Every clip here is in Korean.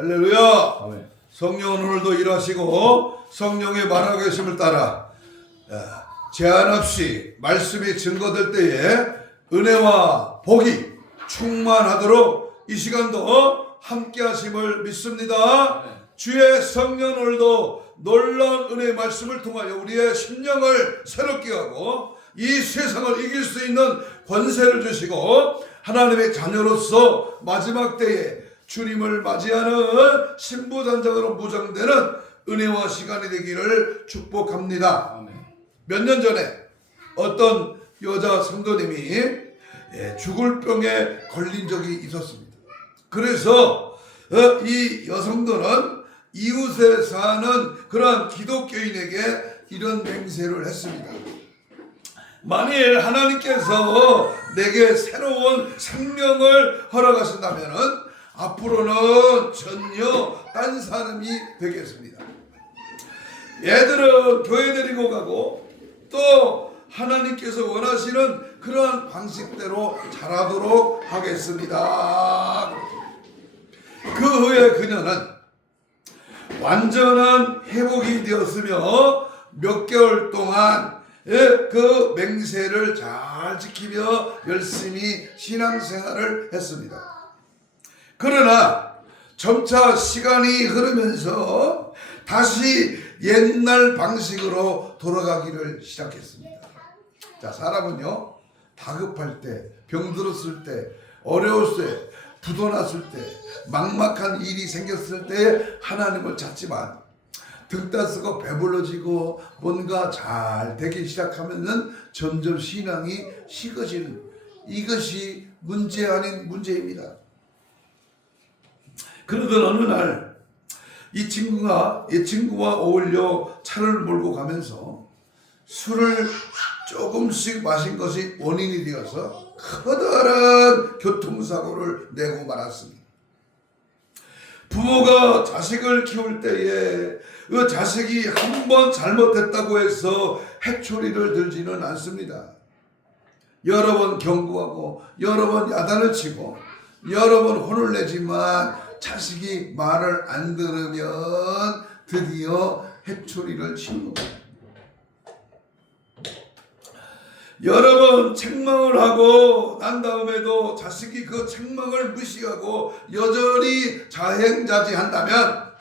할렐루야. 아멘. 성령은 오늘도 일하시고 성령의 말하고 계심을 따라 제한 없이 말씀이 증거될 때에 은혜와 복이 충만하도록 이 시간도 함께 하심을 믿습니다. 아멘. 주의 성령 오늘도 놀라운 은혜의 말씀을 통하여 우리의 심령을 새롭게 하고 이 세상을 이길 수 있는 권세를 주시고 하나님의 자녀로서 마지막 때에 주님을 맞이하는 신부단장으로 무장되는 은혜와 시간이 되기를 축복합니다. 아멘. 몇 년 전에 어떤 여자 성도님이 죽을 병에 걸린 적이 있었습니다. 그래서 이 여성도는 이웃에 사는 그러한 기독교인에게 이런 맹세를 했습니다. 만일 하나님께서 내게 새로운 생명을 허락하신다면 앞으로는 전혀 딴 사람이 되겠습니다. 얘들은 교회 데리고 가고 또 하나님께서 원하시는 그러한 방식대로 자라도록 하겠습니다. 그 후에 그녀는 완전한 회복이 되었으며 몇 개월 동안 그 맹세를 잘 지키며 열심히 신앙생활을 했습니다. 그러나 점차 시간이 흐르면서 다시 옛날 방식으로 돌아가기를 시작했습니다. 자, 사람은요, 다급할 때, 병들었을 때, 어려웠을 때, 부도났을 때, 막막한 일이 생겼을 때 하나님을 찾지만 등 따스고 배불러지고 뭔가 잘 되기 시작하면은 점점 신앙이 식어지는, 이것이 문제 아닌 문제입니다. 그러던 어느 날 이 친구와 어울려 차를 몰고 가면서 술을 조금씩 마신 것이 원인이 되어서 커다란 교통사고를 내고 말았습니다. 부모가 자식을 키울 때에 그 자식이 한 번 잘못했다고 해서 해초리를 들지는 않습니다. 여러 번 경고하고 여러 번 야단을 치고 여러 번 혼을 내지만 자식이 말을 안 들으면 드디어 해초리를 치는 겁니다. 여러 번 책망을 하고 난 다음에도 자식이 그 책망을 무시하고 여전히 자행자지한다면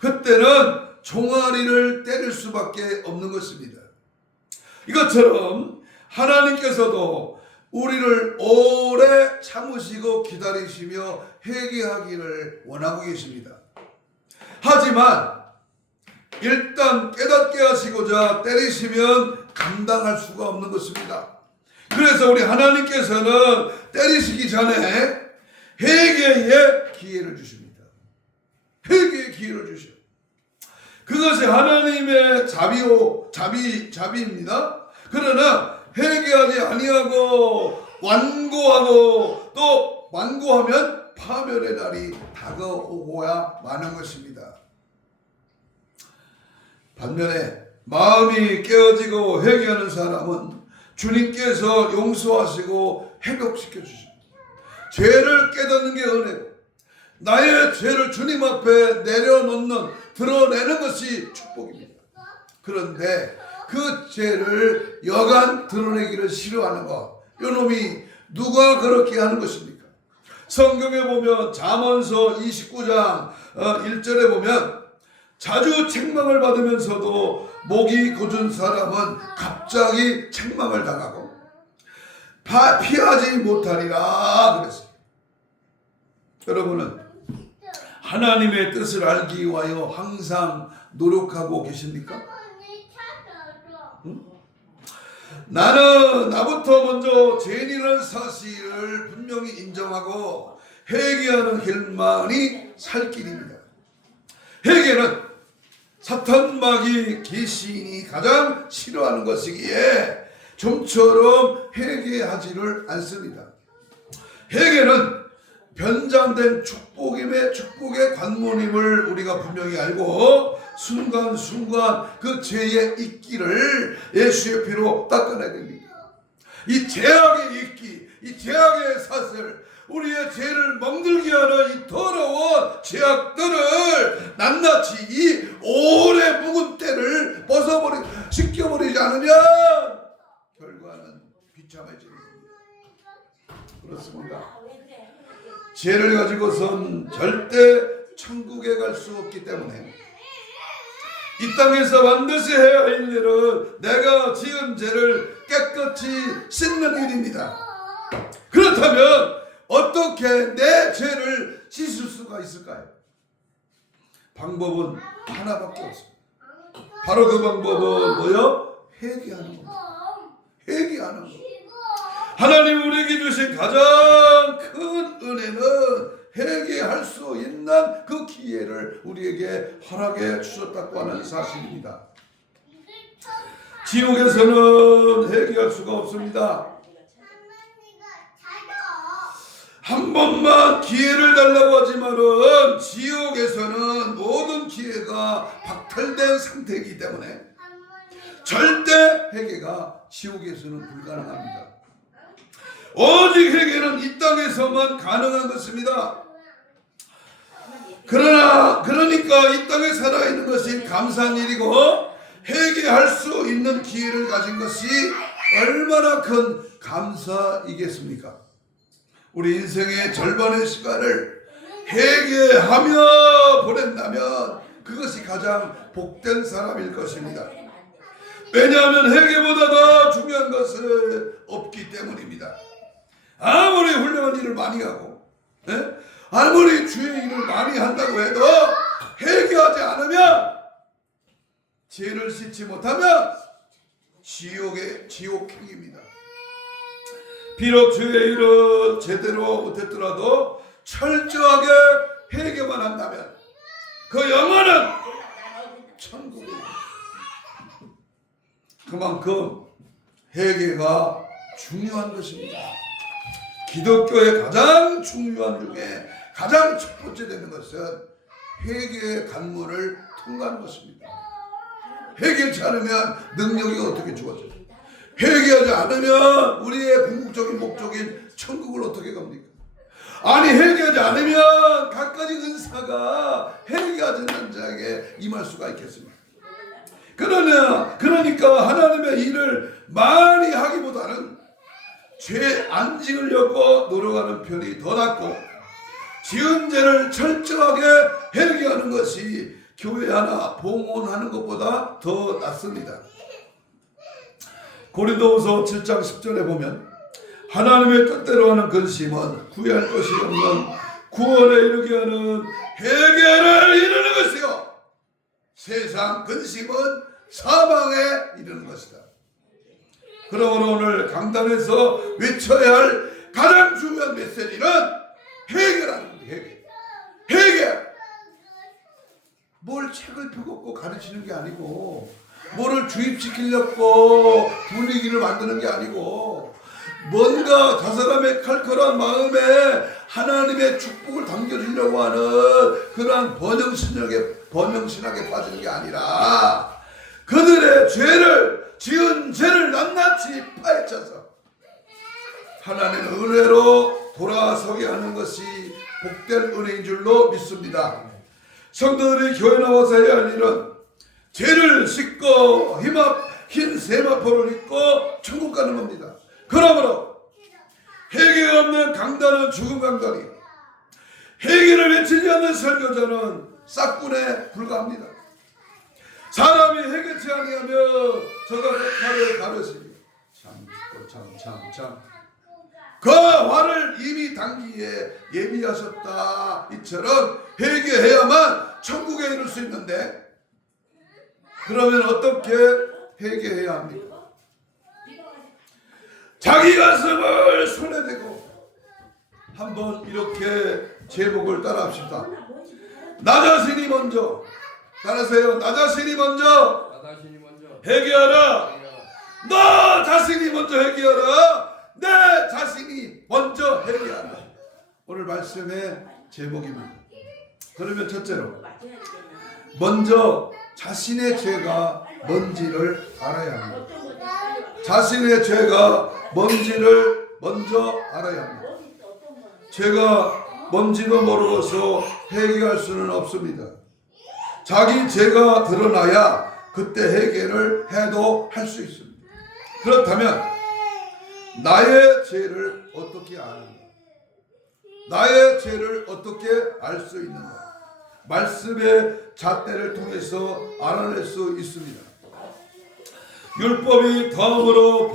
그때는 종아리를 때릴 수밖에 없는 것입니다. 이것처럼 하나님께서도 우리를 오래 참으시고 기다리시며 회개하기를 원하고 계십니다. 하지만 일단 깨닫게 하시고자 때리시면 감당할 수가 없는 것입니다. 그래서 우리 하나님께서는 때리시기 전에 회개의 기회를 주십니다. 회개의 기회를 주셔. 그것이 하나님의 자비입니다. 그러나 회개하지 아니하고 완고하고 또 완고하면 파멸의 날이 다가오고야 마는 것입니다. 반면에 마음이 깨어지고 회개하는 사람은 주님께서 용서하시고 회복시켜 주십니다. 죄를 깨닫는 게 은혜고 나의 죄를 주님 앞에 내려놓는 드러내는 것이 축복입니다. 그런데 그 죄를 여간 드러내기를 싫어하는 것, 이놈이 누가 그렇게 하는 것입니까? 성경에 보면 잠언서 29장 1절에 보면 자주 책망을 받으면서도 목이 곧은 사람은 갑자기 책망을 당하고 피하지 못하리라 그랬어요. 여러분은 하나님의 뜻을 알기 위하여 항상 노력하고 계십니까? 나는 나부터 먼저 죄인이라는 사실을 분명히 인정하고 회개하는 길만이 살 길입니다. 회개는 사탄마귀 귀신이 가장 싫어하는 것이기에 좀처럼 회개하지를 않습니다. 회개는 변장된 축복의 관문임을 우리가 분명히 알고 순간순간 그 죄의 이끼를 예수의 피로 닦아내야 됩니다. 이 죄악의 이끼, 이 죄악의 사슬 우리의 죄를 멍들게 하는 이 더러운 죄악들을 낱낱이 이 오래 묵은 때를 씻겨버리지 않으면 결과는 비참해지는 겁니다. 그렇습니다. 죄를 가지고선 절대 천국에 갈 수 없기 때문에 이 땅에서 반드시 해야 할 일은 내가 지은 죄를 깨끗이 씻는 일입니다. 그렇다면 어떻게 내 죄를 씻을 수가 있을까요? 방법은 하나밖에 없습니다. 바로 그 방법은 뭐요? 회개하는 겁니다. 회개하는 겁니다. 하나님 우리에게 주신 가장 큰 은혜는 회개할 수 있는 그 기회를 우리에게 허락해 주셨다고 하는 사실입니다. 지옥에서는 회개할 수가 없습니다. 한 번만 기회를 달라고 하지만은 지옥에서는 모든 기회가 박탈된 상태이기 때문에 절대 회개가 지옥에서는 불가능합니다. 오직 회개는 이 땅에서만 가능한 것입니다. 그러니까 이 땅에 살아있는 것이 감사한 일이고 회개할 수 있는 기회를 가진 것이 얼마나 큰 감사이겠습니까? 우리 인생의 절반의 시간을 회개하며 보낸다면 그것이 가장 복된 사람일 것입니다. 왜냐하면 회개보다 더 중요한 것은 없기 때문입니다. 아무리 훌륭한 일을 많이 하고 아무리 주의 일을 많이 한다고 해도 회개하지 않으면 죄를 씻지 못하면 지옥행입니다. 비록 주의 일을 제대로 못했더라도 철저하게 회개만 한다면 그 영혼은 천국입니다. 그만큼 회개가 중요한 것입니다. 기독교의 가장 중요한 중에 가장 첫 번째 되는 것은 회개의 관문을 통과하는 것입니다. 회개하지 않으면 능력이 어떻게 주어져요? 회개하지 않으면 우리의 궁극적인 목적인 천국을 어떻게 갑니까? 아니 회개하지 않으면 갖가지 은사가 회개하지 않는 자에게 임할 수가 있겠습니까? 그러니까 하나님의 일을 많이 하기보다는 죄 안 지으려고 노력하는 편이 더 낫고 지은 죄를 철저하게 회개하는 것이 교회 하나 봉헌하는 것보다 더 낫습니다. 고린도후서 7장 10절에 보면 하나님의 뜻대로 하는 근심은 구애할 것이 없는 구원에 이르게 하는 회개를 이루는 것이요 세상 근심은 사망에 이르는 것이다. 그러므로 오늘 강단에서 외쳐야 할 가장 중요한 메시지는 회개라는 겁니다. 회개. 뭘 책을 펴갖고 가르치는 게 아니고 뭐를 주입시키려고 분위기를 만드는 게 아니고 뭔가 저 사람의 칼칼한 마음에 하나님의 축복을 담겨주려고 하는 그러한 번영신학에 빠지는 게 아니라 그들의 지은 죄를 낱낱이 파헤쳐서 하나님의 은혜로 돌아서게 하는 것이 복된 은혜인 줄로 믿습니다. 성도들이 교회 나와서 해야 할 일은 죄를 씻고 흰 세마포를 입고 천국 가는 겁니다. 그러므로 회개가 없는 강단은 죽은 강단이, 회개를 외치지 않는 설교자는 싹군에 불과합니다. 사람이 회개치 아니하며 저가 화를 가르치니 참 그 화를 이미 당기에 예비하셨다 이처럼 회개해야만 천국에 이를 수 있는데 그러면 어떻게 회개해야 합니까? 자기 가슴을 손에 대고 한번 이렇게 제목을 따라합시다. 나 자신이 먼저 따라하세요. 나 자신이 먼저 회개하라. 너 자신이 먼저 회개하라. 내 자신이 먼저 회개하라. 오늘 말씀의 제목입니다. 그러면 첫째로 먼저 자신의 죄가 뭔지를 알아야 합니다. 자신의 죄가 뭔지를 먼저 알아야 합니다. 죄가 뭔지도 모르고서 회개할 수는 없습니다. 자기 죄가 드러나야 그때 회개를 해도 할 수 있습니다. 그렇다면 나의 죄를 어떻게 아는가? 나의 죄를 어떻게 알 수 있는가? 말씀의 잣대를 통해서 알아낼 수 있습니다. 율법이 더함으로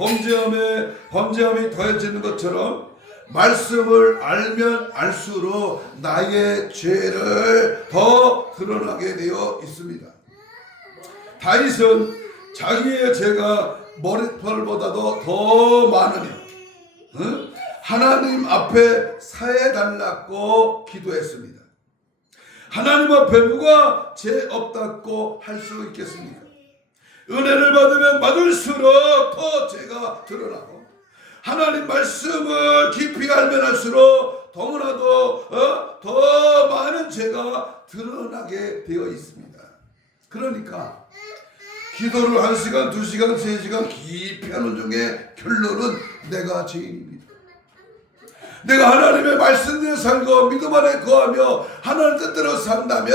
범죄함이 더해지는 것처럼 말씀을 알면 알수록 나의 죄를 더 드러나게 되어 있습니다. 다윗은 자기의 죄가 머리털보다도 더 많으며 하나님 앞에 사해달라고 기도했습니다. 하나님 앞에 누가 죄 없다고 할 수 있겠습니까? 은혜를 받으면 받을수록 더 죄가 드러나고 하나님 말씀을 깊이 알면 할수록 너무나도 더 많은 죄가 드러나게 되어 있습니다. 그러니까 기도를 1시간, 2시간, 3시간 깊이 하는 중에 결론은 내가 죄인입니다. 내가 하나님의 말씀대로 살고 믿음 안에 거하며 하나님 뜻대로 산다면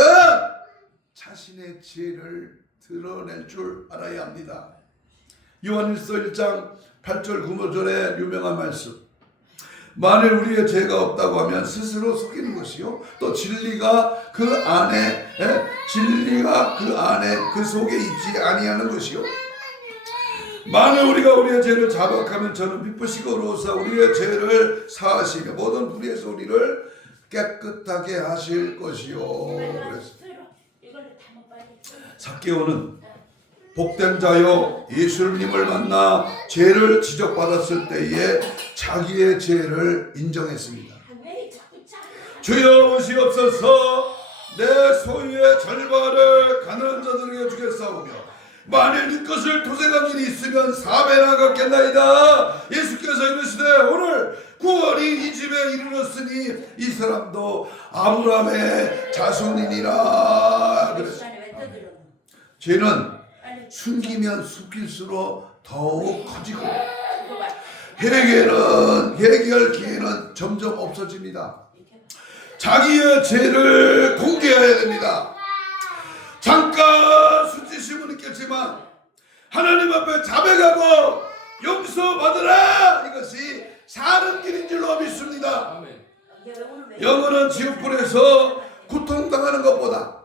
자신의 죄를 드러낼 줄 알아야 합니다. 요한일서 1장 8절 9절의 유명한 말씀. 만일 우리의 죄가 없다고 하면 스스로 속이는 것이요 또 진리가 그 안에 그 속에 있지 아니하는 것이요 만일 우리가 우리의 죄를 자백하면 저는 미쁘시고 어로서 우리의 죄를 사하시며 모든 불의에서 우리를 깨끗하게 하실 것이요. 그래서 삭개오는 복된 자요 예수님을 만나 죄를 지적받았을 때에 자기의 죄를 인정했습니다. 주여 오시옵소서. 내 소유의 절반을 가난한 자들에게 주겠사오며 만일 네 것을 도색한 일이 있으면 4배나 갚겠나이다. 예수께서 이르시되 오늘 구원이 이 집에 이르렀으니 이 사람도 아브라함의 자손이니라. 그랬습니다. 죄는 숨기면 숨길수록 더욱 커지고 회개할 기회는 점점 없어집니다. 자기의 죄를 공개해야 됩니다. 잠깐 수치심은 있겠지만 하나님 앞에 자백하고 용서받으라. 이것이 사는 길인 줄로 믿습니다. 영혼은 지옥불에서 고통당하는 것보다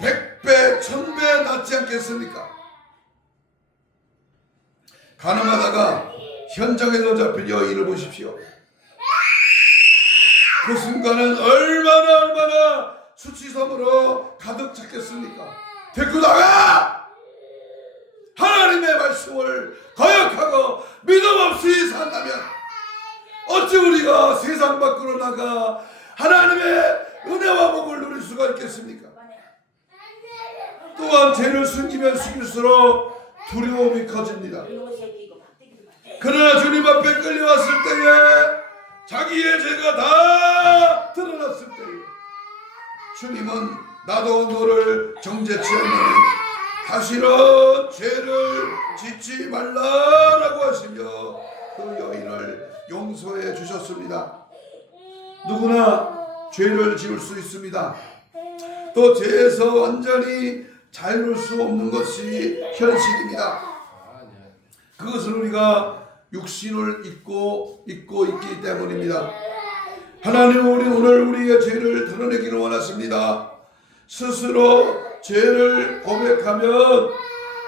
100배, 1000배 낫지 않겠습니까? 가늠하다가 현장에서 잡힌 여인을 보십시오. 그 순간은 얼마나 수치심으로 가득 찼겠습니까? 데리고 나가! 하나님의 말씀을 거역하고 믿음 없이 산다면 어찌 우리가 세상 밖으로 나가 하나님의 은혜와 복을 누릴 수가 있겠습니까? 또한 죄를 숨기면 숨길수록 두려움이 커집니다. 그러나 주님 앞에 끌려왔을 때에 자기의 죄가 다 드러났을 때에 주님은 나도 너를 정죄치 않노니 다시는 죄를 짓지 말라라고 하시며 그 여인을 용서해 주셨습니다. 누구나 죄를 지을 수 있습니다. 또 죄에서 완전히 자유로울 수 없는 것이 현실입니다. 그것은 우리가 육신을 입고 있기 때문입니다. 하나님은 오늘 우리의 죄를 드러내기를 원하십니다. 스스로 죄를 고백하면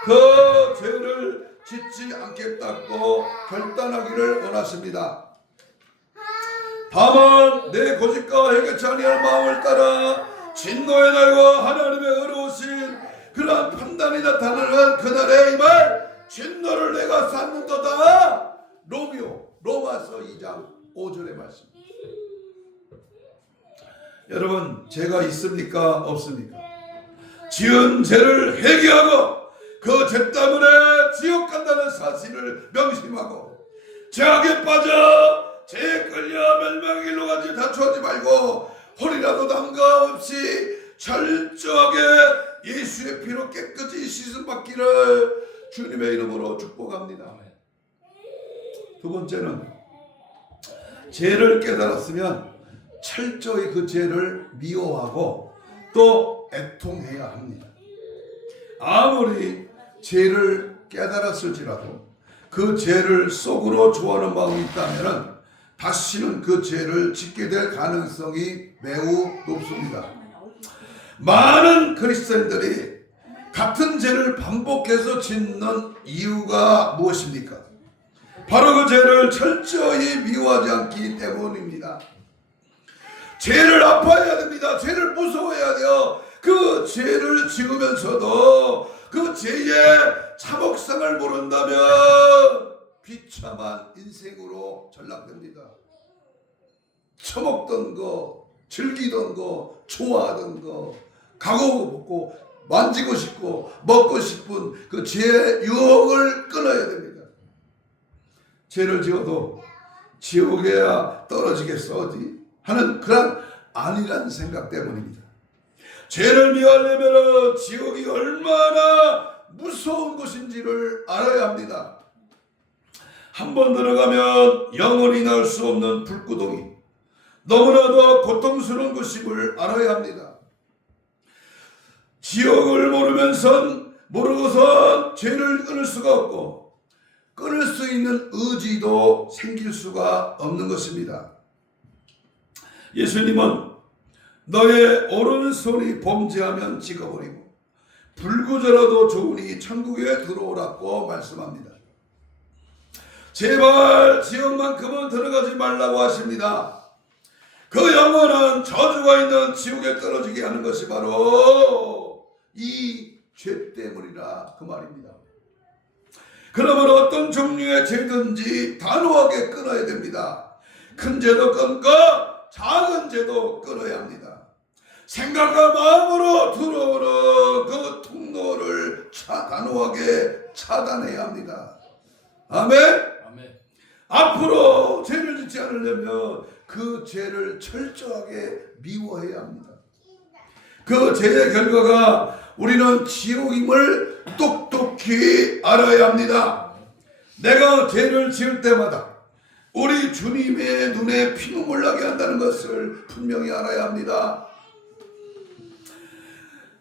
그 죄를 짓지 않겠다고 결단하기를 원하십니다. 다만 내 고집과 해결치 아니할 마음을 따라 진노의 날과 하나님의 어려우신 그러한 판단이 나타나는 그날에 이 말 진노를 내가 쌓는도다. 로마서 2장 5절의 말씀. 여러분 죄가 있습니까 없습니까? 지은 죄를 회개하고 그 죄 때문에 지옥 간다는 사실을 명심하고 죄악에 빠져 죄에 끌려 멸망의 길로 가지 다투하지 말고 홀이라도 남가 없이 철저하게 예수의 피로 깨끗이 씻음 받기를 주님의 이름으로 축복합니다. 두 번째는 죄를 깨달았으면 철저히 그 죄를 미워하고 또 애통해야 합니다. 아무리 죄를 깨달았을지라도 그 죄를 속으로 좋아하는 마음이 있다면 다시는 그 죄를 짓게 될 가능성이 매우 높습니다. 많은 그리스도인들이 같은 죄를 반복해서 짓는 이유가 무엇입니까? 바로 그 죄를 철저히 미워하지 않기 때문입니다. 죄를 아파해야 됩니다. 죄를 무서워해야 돼요. 그 죄를 지으면서도 그 죄의 참혹성을 모른다면 비참한 인생으로 전락됩니다. 처먹던 거, 즐기던 거, 좋아하던 거, 가고 먹고 만지고 싶고 먹고 싶은 그 죄의 유혹을 끊어야 됩니다. 죄를 지어도 지옥에야 떨어지겠어 어디? 하는 그런 아니란 생각 때문입니다. 죄를 미워하려면 지옥이 얼마나 무서운 곳인지를 알아야 합니다. 한번 들어가면 영원히 나올 수 없는 불구덩이, 너무나도 고통스러운 것임을 알아야 합니다. 지옥을 모르고선 죄를 끊을 수가 없고 끊을 수 있는 의지도 생길 수가 없는 것입니다. 예수님은 너의 오른손이 범죄하면 찍어버리고 불구저라도 좋으니 천국에 들어오라고 말씀합니다. 제발 지옥만큼은 들어가지 말라고 하십니다. 그 영원한 저주가 있는 지옥에 떨어지게 하는 것이 바로 이 죄 때문이라 그 말입니다. 그러면 어떤 종류의 죄든지 단호하게 끊어야 됩니다. 큰 죄도 끊고 작은 죄도 끊어야 합니다. 생각과 마음으로 들어오는 그 통로를 단호하게 차단해야 합니다. 아멘? 아멘. 앞으로 죄를 짓지 않으려면 그 죄를 철저하게 미워해야 합니다. 그 죄의 결과가 우리는 지옥임을 똑똑히 알아야 합니다. 내가 죄를 지을 때마다 우리 주님의 눈에 피눈물 나게 한다는 것을 분명히 알아야 합니다.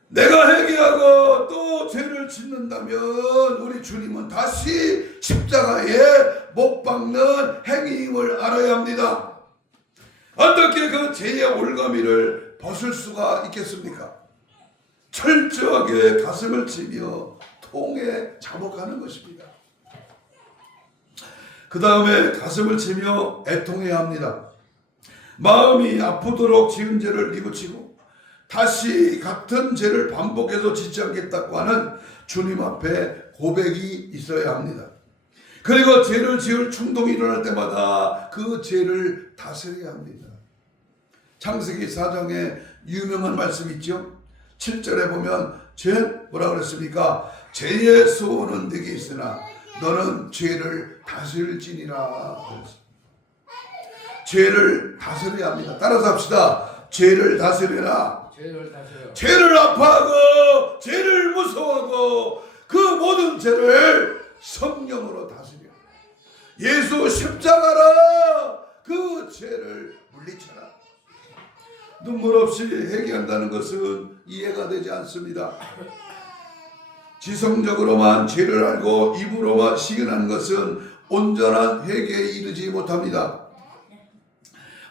내가 회개하고 또 죄를 짓는다면 우리 주님은 다시 십자가에 못 박는 행위임을 알아야 합니다. 어떻게 그 죄의 올가미를 벗을 수가 있겠습니까? 철저하게 가슴을 치며 통에 자복하는 것입니다. 그 다음에 가슴을 치며 애통해야 합니다. 마음이 아프도록 지은 죄를 뉘우치고 다시 같은 죄를 반복해서 짓지 않겠다고 하는 주님 앞에 고백이 있어야 합니다. 그리고 죄를 지을 충동이 일어날 때마다 그 죄를 다스려야 합니다. 창세기 4장에 유명한 말씀이 있죠. 7절에 보면 뭐라 그랬습니까? 죄의 소원은 네게 있으나 너는 죄를 다스릴지니라. 죄를 다스려야 합니다. 따라서 합시다. 죄를 다스려라. 죄를 아파하고 죄를 무서워하고 그 모든 죄를 성령으로 다스려. 예수 십자가라. 그 죄를 물리쳐라. 눈물 없이 회개한다는 것은 이해가 되지 않습니다. 지성적으로만 죄를 알고 입으로만 시인하는 것은 온전한 회개에 이르지 못합니다.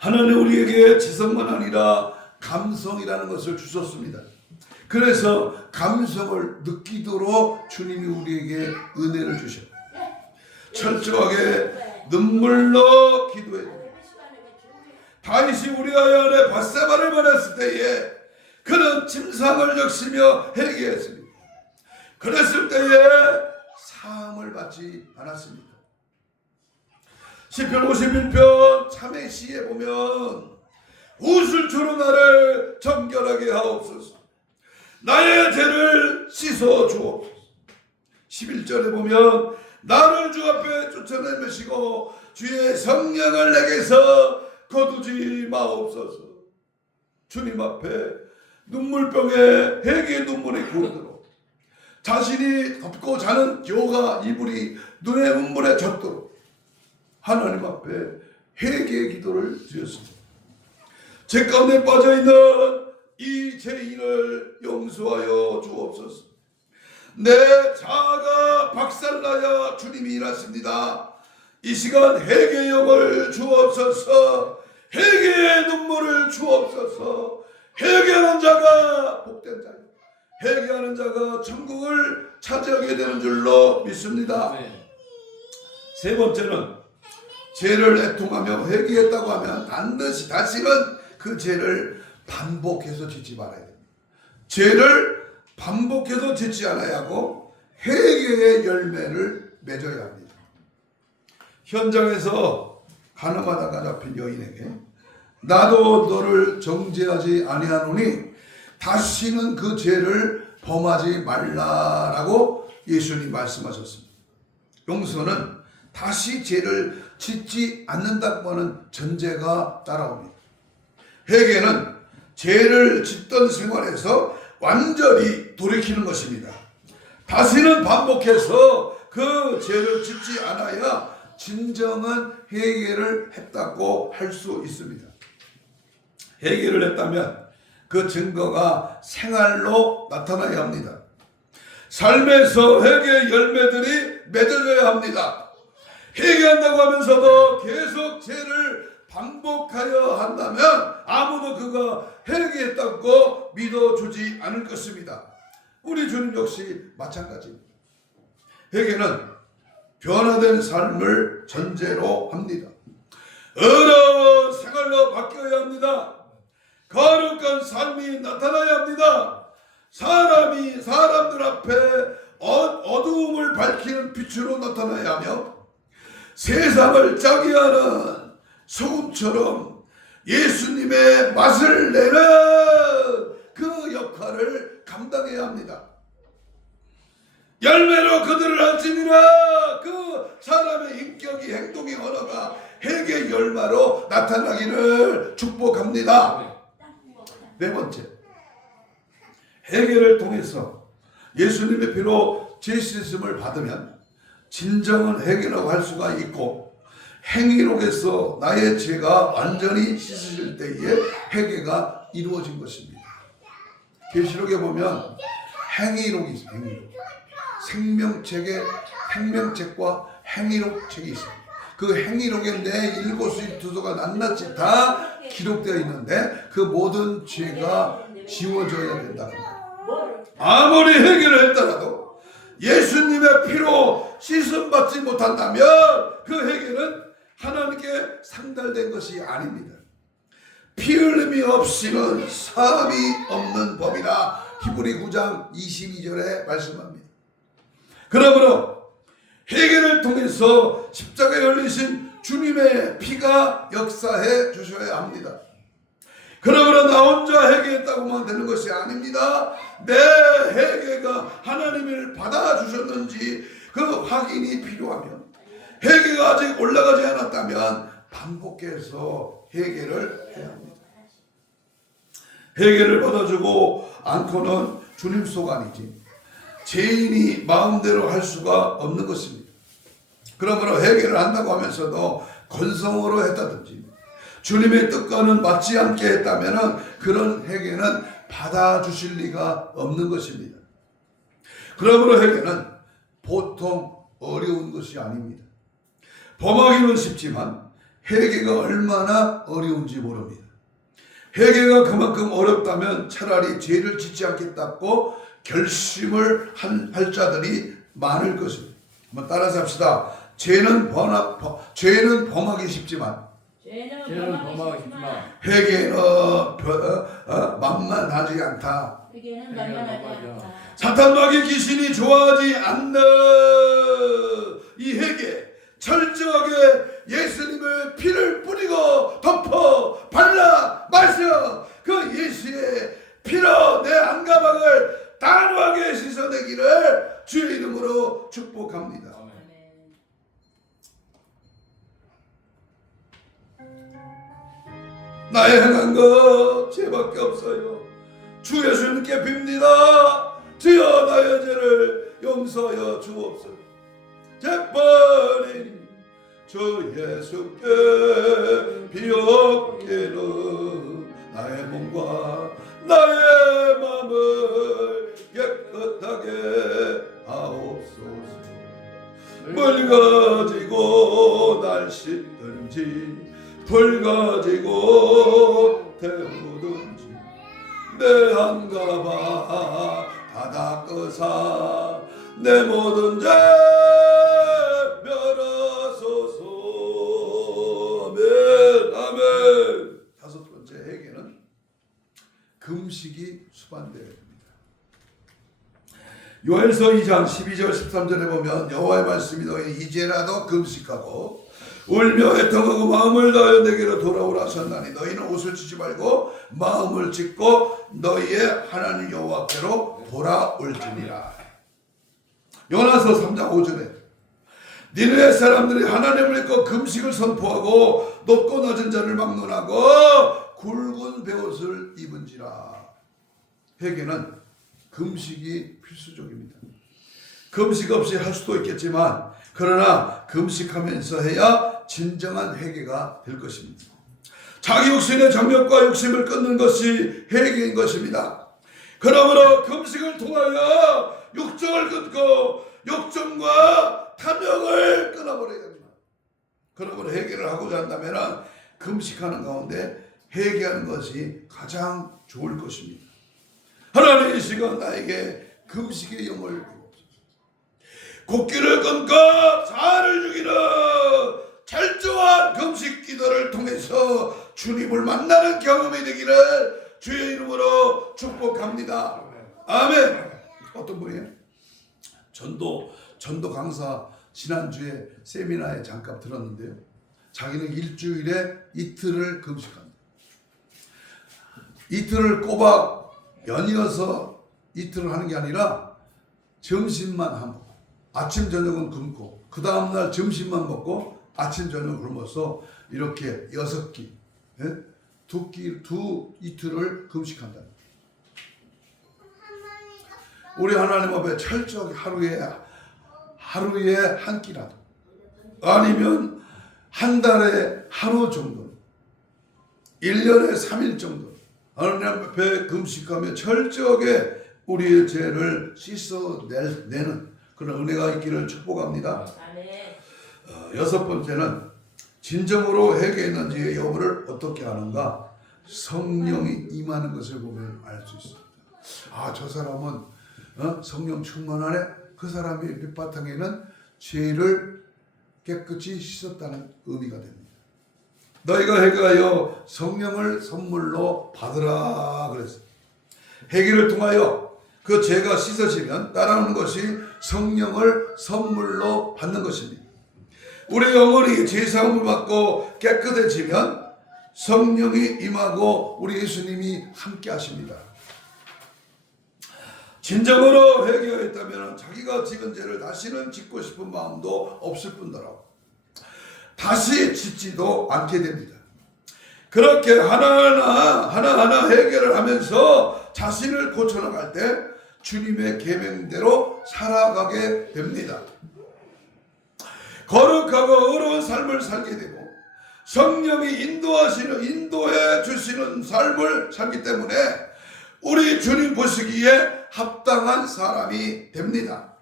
하나님 우리에게 지성만 아니라 감성이라는 것을 주셨습니다. 그래서 감성을 느끼도록 주님이 우리에게 은혜를 주셔요. 철저하게 눈물로 기도해야 됩니다. 다윗이 우리아의 아내 밧세바를 만났을 때에 그는 침상을 적시며 회개했습니다. 그랬을 때에 사함을 받지 않았습니다. 시편 51편 참회시에 보면 우슬초로 나를 정결하게 하옵소서. 나의 죄를 씻어 주옵소서. 11절에 보면 나를 주 앞에 쫓아내시고 주의 성령을 내게서 거두지 마옵소서. 주님 앞에 눈물병에 회개의 눈물이 고르도록 자신이 덮고 자는 겨가 이불이 눈의 눈물에 젖도록 하나님 앞에 회개의 기도를 드렸습니다. 죄 가운데 빠져있는 이 죄인을 용서하여 주옵소서. 내 자아가 박살나야 주님이 일하십니다. 이 시간 회개의 영을 주옵소서. 회개의 눈물을 주옵소서. 회개하는 자가 복된 자요, 회개하는 자가 천국을 차지하게 되는 줄로 믿습니다. 세 번째는 죄를 애통하며 회개했다고 하면 반드시 다시는 그 죄를 반복해서 짓지 말아야 됩니다. 죄를 반복해서 짓지 않아야 하고 회개의 열매를 맺어야 합니다. 현장에서 가늠하다가 잡힌 여인에게 나도 너를 정죄하지 아니하노니 다시는 그 죄를 범하지 말라라고 예수님이 말씀하셨습니다. 용서는 다시 죄를 짓지 않는다고 하는 전제가 따라옵니다. 회개는 죄를 짓던 생활에서 완전히 돌이키는 것입니다. 다시는 반복해서 그 죄를 짓지 않아야 진정한 회개를 했다고 할 수 있습니다. 회개를 했다면 그 증거가 생활로 나타나야 합니다. 삶에서 회개의 열매들이 맺어져야 합니다. 회개한다고 하면서도 계속 죄를 반복하여 한다면 아무도 그가 회개했다고 믿어주지 않을 것입니다. 우리 주님 역시 마찬가지입니다. 회개는 변화된 삶을 전제로 합니다. 어려운 생활로 바뀌어야 합니다. 거룩한 삶이 나타나야 합니다. 사람이 사람들 앞에 어두움을 밝히는 빛으로 나타나야 하며 세상을 짜게 하는 소금처럼 예수님의 맛을 내는 그 역할을 감당해야 합니다. 열매로 그들을 알지니라. 그 사람의 인격이, 행동이, 언어가 회개의 열매로 나타나기를 축복합니다. 네 번째, 회개를 통해서 예수님의 피로 죄 씻음을 받으면 진정한 회개라고 할 수가 있고, 행위록에서 나의 죄가 완전히 씻어질 때에 회개가 이루어진 것입니다. 계시록에 보면 행위록이 있어요. 행위록. 생명책에 생명책과 행위록 책이 있습니다. 그 행위록에 내 일거수일투족가 낱낱이 다 기록되어 있는데 그 모든 죄가 지워져야 된다. 아무리 회개를 했더라도 예수님의 피로 씻음 받지 못한다면 그 회개는 하나님께 상달된 것이 아닙니다. 피 흘림이 없이는 사함이 없는 법이라 히브리 9장 22절에 말씀합니다. 그러므로 회개를 통해서 십자가에 열리신 주님의 피가 역사해 주셔야 합니다. 그러므로 나 혼자 회개했다고만 되는 것이 아닙니다. 내 회개가 하나님을 받아주셨는지 그 확인이 필요하면, 회개가 아직 올라가지 않았다면 반복해서 회개를 해야 합니다. 회개를 받아주고 않고는 주님 소관이지 죄인이 마음대로 할 수가 없는 것입니다. 그러므로 회개를 한다고 하면서도 건성으로 했다든지 주님의 뜻과는 맞지 않게 했다면 그런 회개는 받아주실 리가 없는 것입니다. 그러므로 회개는 보통 어려운 것이 아닙니다. 범하기는 쉽지만 회개가 얼마나 어려운지 모릅니다. 회개가 그만큼 어렵다면 차라리 죄를 짓지 않겠다고 결심을 할 자들이 많을 것입니다. 한번 따라서 합시다. 죄는 범하기 쉽지만 회개는 만만하지 않다. 사탄마귀 귀신이 좋아하지 않는 이 회개, 철저하게 예수님의 피를 뿌리고 덮어 발라 마셔 그 예수의 피로 내 안가방을 단호하게 씻어내기를 주의 이름으로 축복합니다. 나의 행한 것 죄밖에 없어요. 주 예수님께 빕니다. 주여 나의 죄를 용서하여 주옵소서. 재판이니 주 예수께 비옵기를 나의 몸과 나의 마음을 깨끗하게 하옵소서. 물 가지고 날 씻든지 불 가지고 태우든지 내 한가바 다 닦으사 내 모든 죄 멸하소서. 아멘 아멘. 다섯 번째 회개는 금식이 수반되어야 됩니다. 요엘서 2장 12절 13절에 보면 여호와의 말씀이 너희 이제라도 금식하고 울며 애통하고 마음을 다하여 내게로 돌아오라 하셨나니 너희는 옷을 찢지 말고 마음을 찢고 너희의 하나님 여호와께로 돌아올지니라. 요나서 3장 5절에 니느웨 사람들이 하나님을 믿고 금식을 선포하고 높고 낮은 자를 막론하고 굵은 베옷을 입은지라. 회개는 금식이 필수적입니다. 금식 없이 할 수도 있겠지만 그러나 금식하면서 해야 진정한 회개가 될 것입니다. 자기 육신의 정욕과 욕심을 끊는 것이 회개인 것입니다. 그러므로 금식을 통하여 욕정을 끊고 욕정과 탐욕을 끊어버려야 됩니다. 그러므로 회개를 하고자 한다면 금식하는 가운데 회개하는 것이 가장 좋을 것입니다. 하나님 이 시간 나에게 금식의 영을 주옵소서. 곡기를 끊고 자아를 죽이는 철저한 금식 기도를 통해서 주님을 만나는 경험이 되기를 주의 이름으로 축복합니다. 아멘. 어떤 분이에요? 전도 강사 지난주에 세미나에 잠깐 들었는데요. 자기는 일주일에 이틀을 금식합니다. 이틀을 꼬박 연이어서 이틀을 하는 게 아니라 점심만 한 번, 아침 저녁은 굶고 그 다음날 점심만 먹고 아침 저녁 굶어서 이렇게 6끼, 두 이틀을 금식한다. 우리 하나님 앞에 철저하게 하루에 한 끼라도 아니면 한 달에 하루 정도, 1년에 3일 정도 하나님 앞에 금식하며 철저하게 우리의 죄를 씻어내는 그런 은혜가 있기를 축복합니다. 여섯 번째는 진정으로 회개했는지의 여부를 어떻게 하는가? 성령이 임하는 것을 보면 알 수 있습니다. 아, 저 사람은 성령 충만하네. 그 사람의 밑바탕에는 죄를 깨끗이 씻었다는 의미가 됩니다. 너희가 회개하여 성령을 선물로 받으라 그랬어요. 회개를 통하여 그 죄가 씻어지면 따라오는 것이 성령을 선물로 받는 것입니다. 우리 영혼이 죄사함을 받고 깨끗해지면 성령이 임하고 우리 예수님이 함께 하십니다. 진정으로 회개하였다면 자기가 지은 죄를 다시는 짓고 싶은 마음도 없을 뿐더러 다시 짓지도 않게 됩니다. 그렇게 하나하나 회개를 하면서 자신을 고쳐나갈 때 주님의 계명대로 살아가게 됩니다. 거룩하고 의로운 삶을 살게 되고 성령이 인도해 주시는 삶을 살기 때문에 우리 주님 보시기에 합당한 사람이 됩니다.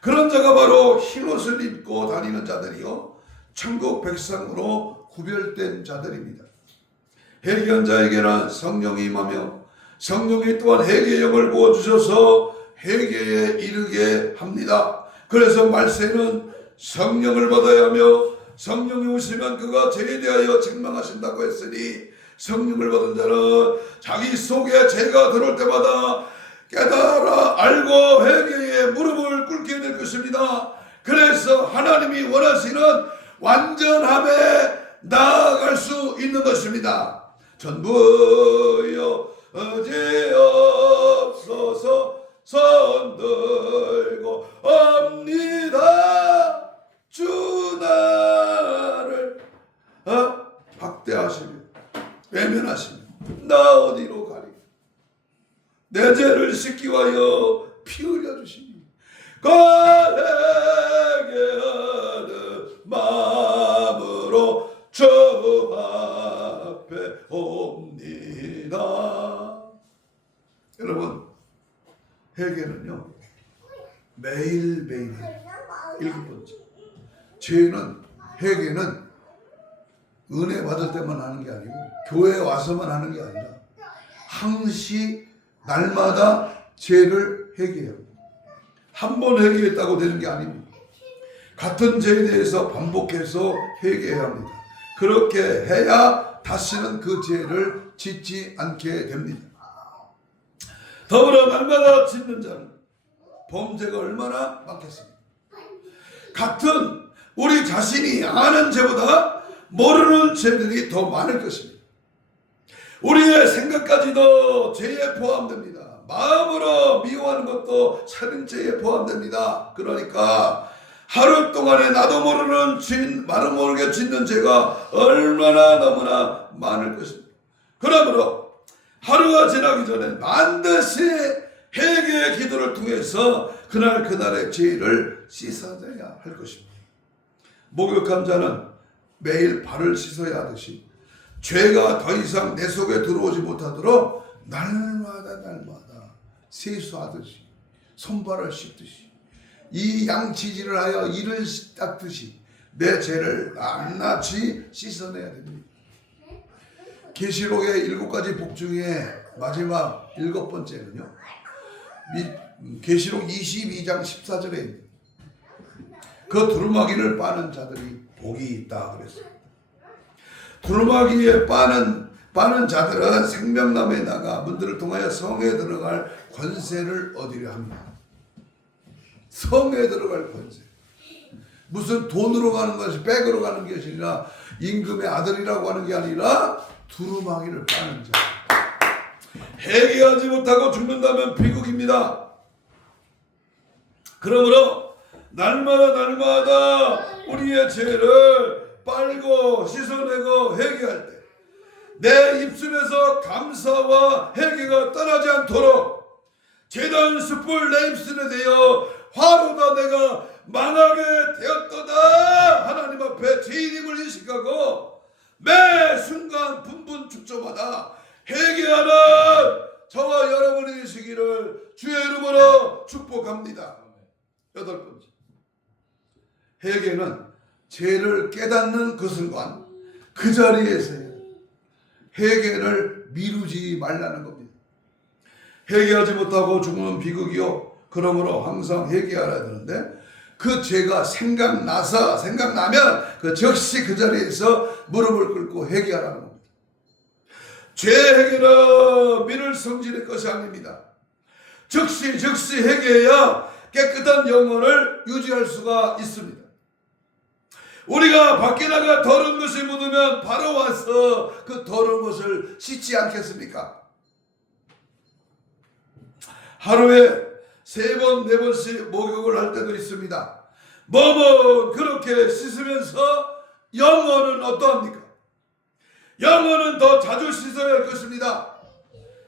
그런 자가 바로 흰옷을 입고 다니는 자들이요 천국 백성으로 구별된 자들입니다. 회개한 자에게는 성령이 임하며 성령이 또한 회개의 영을 부어주셔서 회개에 이르게 합니다. 그래서 말세는 성령을 받아야 하며 성령이 오시면 그가 죄에 대하여 책망하신다고 했으니 성령을 받은 자는 자기 속에 죄가 들어올 때마다 깨달아 알고 회개에 무릎을 꿇게 될 것입니다. 그래서 하나님이 원하시는 완전함에 나아갈 수 있는 것입니다. 전부여 죄 없어서 손들고 옵니다. 주 나를 박대하시며 외면하시며 나 어디로 가리? 내 죄를 씻기 위하여 피 흘려주시니 회개하는 마음으로 주 앞에 옵니다. 회개는요 매일매일이에요. 7번째, 죄는 회개는 은혜 받을 때만 하는 게 아니고 교회에 와서만 하는 게 아니라 항시 날마다 죄를 회개해요. 한 번 회개했다고 되는 게 아닙니다. 같은 죄에 대해서 반복해서 회개해야 합니다. 그렇게 해야 다시는 그 죄를 짓지 않게 됩니다. 더불어 날마다 짓는 자는 범죄가 얼마나 많겠습니까? 같은 우리 자신이 아는 죄보다 모르는 죄들이 더 많을 것입니다. 우리의 생각까지도 죄에 포함됩니다. 마음으로 미워하는 것도 살인죄에 포함됩니다. 그러니까 하루 동안에 나도 모르는 나도 모르게 짓는 죄가 얼마나 너무나 많을 것입니다. 그러므로 하루가 지나기 전에 반드시 회개의 기도를 통해서 그날의 죄를 씻어내야 할 것입니다. 목욕한 자는 매일 발을 씻어야 하듯이 죄가 더 이상 내 속에 들어오지 못하도록 날마다 세수하듯이 손발을 씻듯이 이 양치질을 하여 이를 닦듯이 내 죄를 낱낱이 씻어내야 됩니다. 계시록의 7가지 복 중에 마지막 7번째는요 계시록 22장 14절에 그 두루마기를 빠는 자들이 복이 있다 그랬어요. 두루마기에 빠는 자들은 생명나무에 나가 문들을 통하여 성에 들어갈 권세를 얻으려 합니다. 성에 들어갈 권세. 무슨 돈으로 가는 것이 백으로 가는 것이 아니라 임금의 아들이라고 하는 게 아니라 두루마기를 빠는 자. 회개하지 못하고 죽는다면 비극입니다. 그러므로 날마다 우리의 죄를 빨고 씻어내고 회개할 때 내 입술에서 감사와 회개가 떠나지 않도록 제단 숯불 내 입술에 대어 화로다 내가 망하게 되었도다 하나님 앞에 죄인임을 인식하고 매 순간 분분 축조마다 회개하는 저와 여러분이 되시기를 주의 이름으로 축복합니다. 8번째, 회개는 죄를 깨닫는 그 순간 그 자리에서 회개를 미루지 말라는 겁니다. 회개하지 못하고 죽으면 비극이요. 그러므로 항상 회개하라 되는데 그 죄가 생각나면 그 즉시 그 자리에서 무릎을 꿇고 회개하라는 겁니다. 죄 회개는 미룰 성질의 것이 아닙니다. 즉시 회개해야 깨끗한 영혼을 유지할 수가 있습니다. 우리가 밖에 나가 더러운 것을 묻으면 바로 와서 그 더러운 것을 씻지 않겠습니까? 하루에 3번, 4번씩 목욕을 할 때도 있습니다. 몸은 그렇게 씻으면서 영혼은 어떠합니까? 영혼은 더 자주 씻어야 할 것입니다.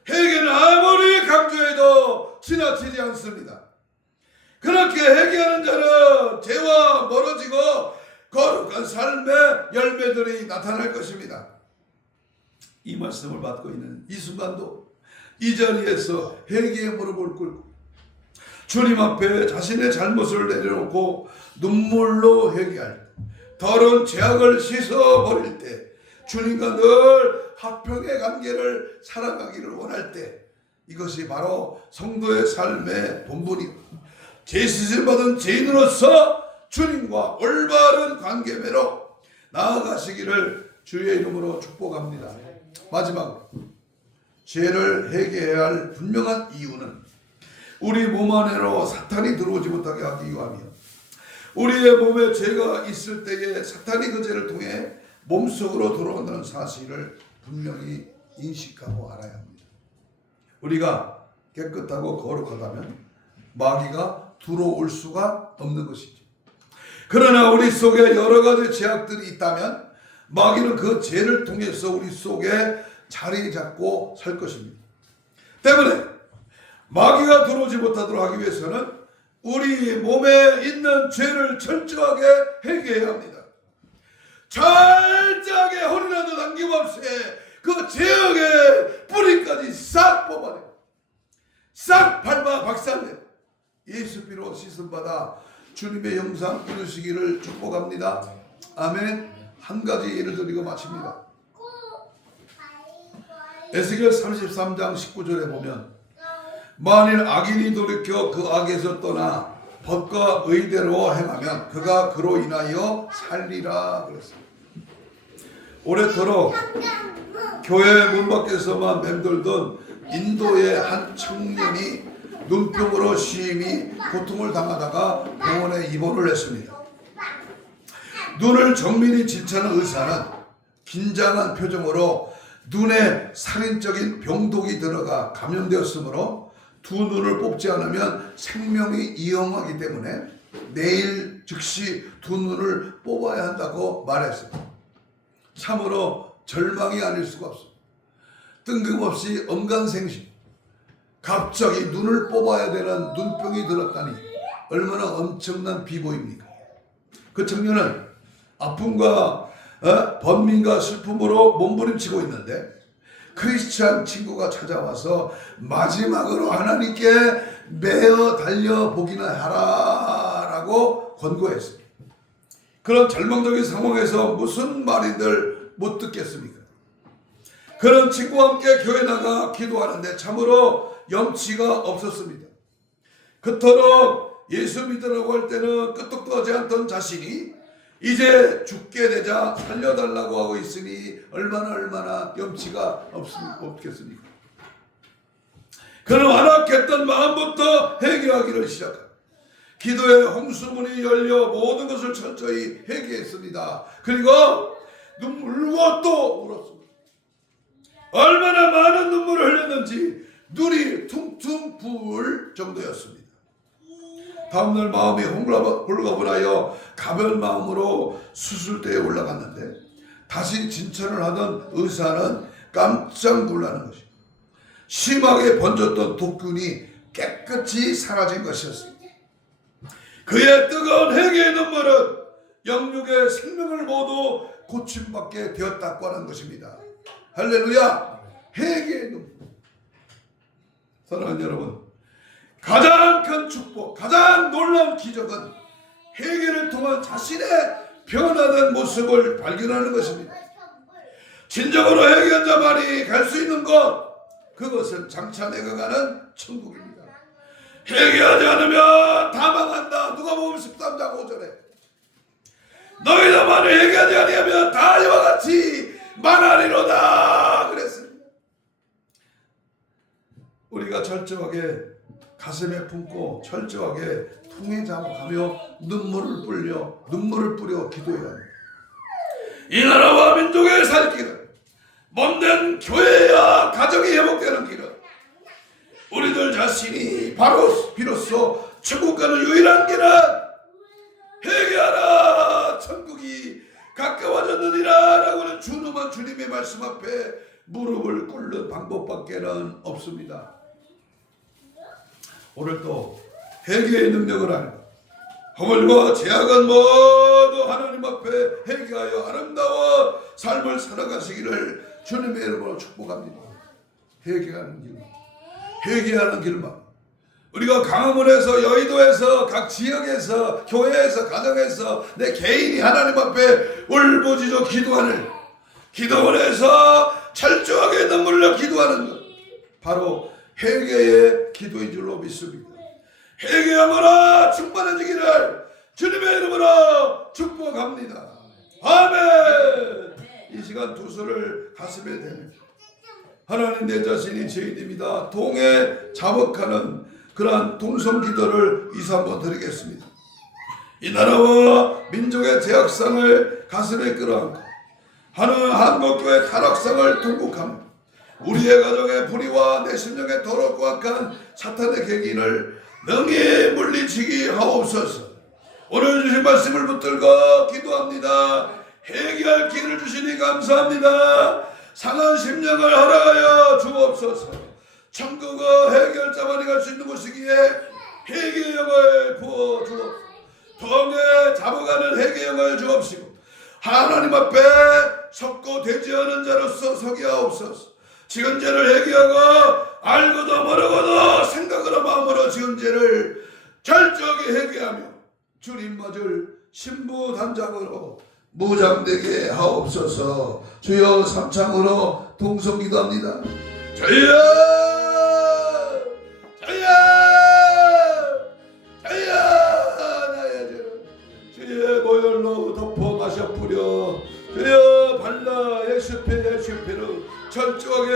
회개는 아무리 강조해도 지나치지 않습니다. 그렇게 회개하는 자는 죄와 멀어지고 거룩한 삶의 열매들이 나타날 것입니다. 이 말씀을 받고 있는 이 순간도 이 자리에서 회개의 무릎을 꿇고 주님 앞에 자신의 잘못을 내려놓고 눈물로 회개할 때, 더러운 죄악을 씻어버릴 때, 주님과 늘 화평의 관계를 살아가기를 원할 때, 이것이 바로 성도의 삶의 본분이고 죄 씻음 받은 죄인으로서 주님과 올바른 관계매로 나아가시기를 주의 이름으로 축복합니다. 마지막으로 죄를 회개해야 할 분명한 이유는 우리 몸 안으로 사탄이 들어오지 못하게 하기 위함이요, 우리의 몸에 죄가 있을 때에 사탄이 그 죄를 통해 몸속으로 들어온다는 사실을 분명히 인식하고 알아야 합니다. 우리가 깨끗하고 거룩하다면 마귀가 들어올 수가 없는 것이죠. 그러나 우리 속에 여러 가지 죄악들이 있다면 마귀는 그 죄를 통해서 우리 속에 자리 잡고 살 것입니다. 때문에 마귀가 들어오지 못하도록 하기 위해서는 우리 몸에 있는 죄를 철저하게 회개해야 합니다. 철저하게 허리라도 남김없이 그 죄악의 뿌리까지 싹 뽑아내고 싹 밟아 박살내 예수 피로 씻음받아 주님의 영상 이루시기를 축복합니다. 아멘. 한 가지 예를 드리고 마칩니다. 에스겔 33장 19절에 보면 만일 악인이 돌이켜 그 악에서 떠나 법과 의대로 행하면 그가 그로 인하여 살리라 그랬습니다. 오래도록 교회 문 밖에서만 맴돌던 인도의 한 청년이 눈병으로 심히 고통을 당하다가 병원에 입원을 했습니다. 눈을 정밀히 진찰한 의사는 긴장한 표정으로 눈에 살인적인 병독이 들어가 감염되었으므로 두 눈을 뽑지 않으면 생명이 위험하기 때문에 내일 즉시 두 눈을 뽑아야 한다고 말했습니다. 참으로 절망이 아닐 수가 없습니다. 뜬금없이 엄간생심, 갑자기 눈을 뽑아야 되는 눈병이 들었다니 얼마나 엄청난 비보입니까? 그 청년은 아픔과 번민과 슬픔으로 몸부림치고 있는데 크리스찬 친구가 찾아와서 마지막으로 하나님께 매어 달려보기나 하라라고 권고했습니다. 그런 절망적인 상황에서 무슨 말인들 못 듣겠습니까? 그런 친구와 함께 교회 나가 기도하는데 참으로 염치가 없었습니다. 그토록 예수 믿으라고 할 때는 끄떡도 하지 않던 자신이 이제 죽게 되자 살려달라고 하고 있으니 얼마나 염치가 없겠습니까? 그는 완악했던 마음부터 회개하기를 시작합니다. 기도의 홍수문이 열려 모든 것을 철저히 회개했습니다. 그리고 울고 또 울었습니다. 얼마나 많은 눈물을 흘렸는지 눈이 퉁퉁 부을 정도였습니다. 다음날 마음이 홀가분하여 가벼운 마음으로 수술대에 올라갔는데 다시 진찰을 하던 의사는 깜짝 놀라는 것입니다. 심하게 번졌던 독균이 깨끗이 사라진 것이었습니다. 그의 뜨거운 회개의 눈물은 영육의 생명을 모두 고침받게 되었다고 하는 것입니다. 할렐루야. 회개의 눈물. 사랑하는 여러분, 가장 큰 축복, 가장 놀라운 기적은 회개를 통한 자신의 변화된 모습을 발견하는 것입니다. 진정으로 회개한 자만이 갈 수 있는 곳, 그것은 장차 내가 가는 천국입니다. 회개하지 않으면 다 망한다. 누가복음 13장 5절에 너희들만을 회개하지 아니하면 다 이와 같이 망하리로다 그랬습니다. 우리가 철저하게 가슴에 품고 철저하게 통에 자복하며 눈물을 뿌려 기도해야 합니다. 이 나라와 민족의 살 길은 몸된 교회야 가정이 회복되는 길은 우리들 자신이 비로소 천국 가는 유일한 길은 회개하라 천국이 가까워졌느니라 라고는 준엄한 주님의 말씀 앞에 무릎을 꿇는 방법밖에는 없습니다. 오늘 또 회개의 능력을 알고 허물과 죄악은 모두 하나님 앞에 회개하여 아름다운 삶을 살아가시기를 주님의 이름으로 축복합니다. 회개하는 길만 우리가 강화문에서 여의도에서 각 지역에서 교회에서 가정에서 내 개인이 하나님 앞에 울부짖어 기도하는 기도원에서 철저하게 눈물로 기도하는 것 바로 회개의 기도인 줄로 믿습니다. 회개함으로 충만해지기를 주님의 이름으로 축복합니다. 아멘. 이 시간 두 손을 가슴에 대면 하나님 내 자신이 죄인입니다. 동에 자복하는 그러한 동성 기도를 이사 한번 드리겠습니다. 이 나라와 민족의 죄악상을 가슴에 끌어안고 하는 한국교회 타락상을 통곡하며 우리의 가정의 불의와 내 심령의 더럽고 악한 사탄의 객인을 능히 물리치기 하옵소서. 오늘 주신 말씀을 붙들고 기도합니다. 회개할 길을 주시니 감사합니다. 상한 심령을 허락하여 주옵소서. 천국의 해결자만이 갈 수 있는 곳이기에 회개의 영을 부어 주옵소서. 통에 잡아가는 회개의 영을 주옵시고 하나님 앞에 섰고 되지 않은 자로서 서게 하옵소서. 지은 죄를 회개하고 알고도 모르고도 생각으로 마음으로 지은 죄를 철저하게 회개하며 주님 맞을 신부 단장으로 무장되게 하옵소서. 주여 삼창으로 동성기도합니다. 주여 주여 주여 나의 죄를 주의 보혈로 덮어 마셔 뿌려 주여 발라 예수피로 철저하게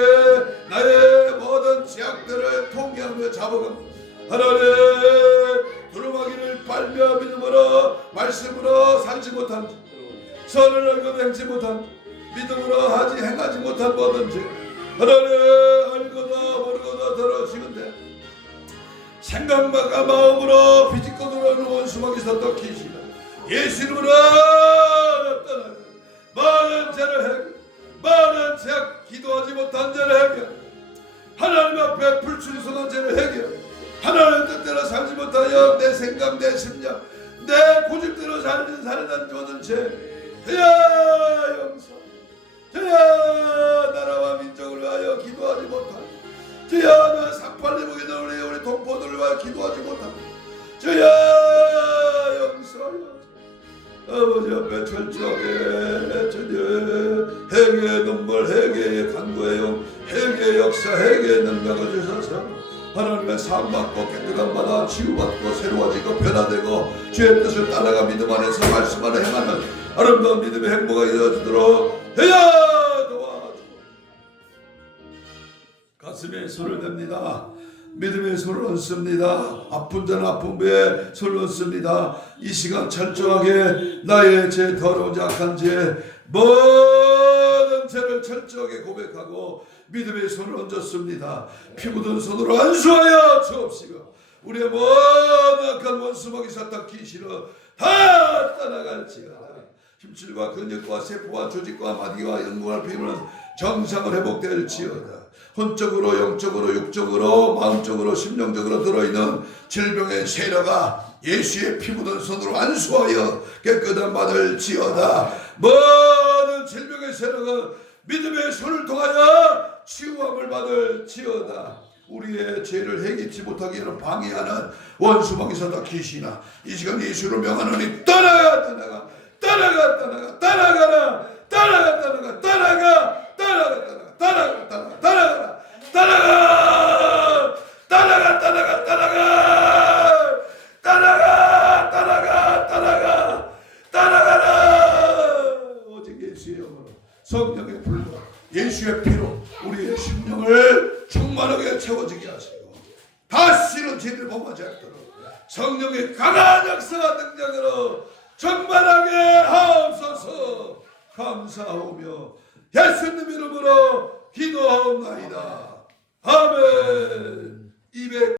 나의 모든 죄악들을 통해하며 잡아갑니다. 하나님 두루마기를 빨며 믿음으로 말씀으로 살지 못한 선을 알고 행치 못한 믿음으로 행하지 못한 모든 죄 하나님 알고도 모르고도 들어지는데 생각과 마음으로 비집고 들어오는 원수마귀 더 키시다. 예수 이름으로 나타나는 많은 죄를 해결 많은 죄악 기도하지 못한 죄를 해결 하나님 앞에 불순종한 죄를 해결 하나님 뜻대로 살지 못하여 내 생각 내 심령 내 고집대로 살아난 모든 죄 주여 용서 주여 나라와 민족을 위하여 기도하지 못한 주여 나 상팔리복에 우리 동포들을 위하여 기도하지 못한 주여 용서하여 아버지 앞에 철저하게 주여 회개의 눈물 회개의 간구의 영 회개의 역사 회개의 능력을 주셔서 하나님의 사함받고 깨끗한 바다 치유받고 새로워지고 변화되고 주의 뜻을 따라가 믿음 안에서 말씀 안에 행하는 아름다운 믿음의 행보가 이루어지도록 해야 도와주고 가슴에 손을 댑니다. 믿음의 손을 얹습니다. 아픈 자는 아픈 배에 손을 얹습니다. 이 시간 철저하게 나의 죄 더러운 악한 죄 모든 죄를 철저하게 고백하고 믿음의 손을 얹었습니다. 피 묻은 손으로 안수하여 주옵시고 우리의 모든 악한 원수마귀 사탄 귀신을 다 떠나갈지어다. 힘줄과 근육과 세포와 조직과 마디와 영광을 비우는 정상을 회복될지어다. 혼적으로 영적으로 육적으로 마음적으로 심령적으로 들어있는 질병의 세력아 예수의 피 묻은 손으로 안수하여 깨끗한 받을지어다. 모든 질병의 세력은 믿음의 손을 통하여 치유함을 받을지어다. 우리의 죄를 해결치 못하게 하는 방해하는 원수마귀 사탄 귀신아 이 시간 예수로 명하노니 떠나가라 오직 예수의 영으로 성령의 불로 예수의 피로 우리의 심령을 충만하게 채워지게 하시고 다시는 죄를 범하지 않도록 성령의 강한 역사와 능력으로 충만하게 하옵소서. 감사하오며 예수님 이름으로 기도하옵나이다. 아멘.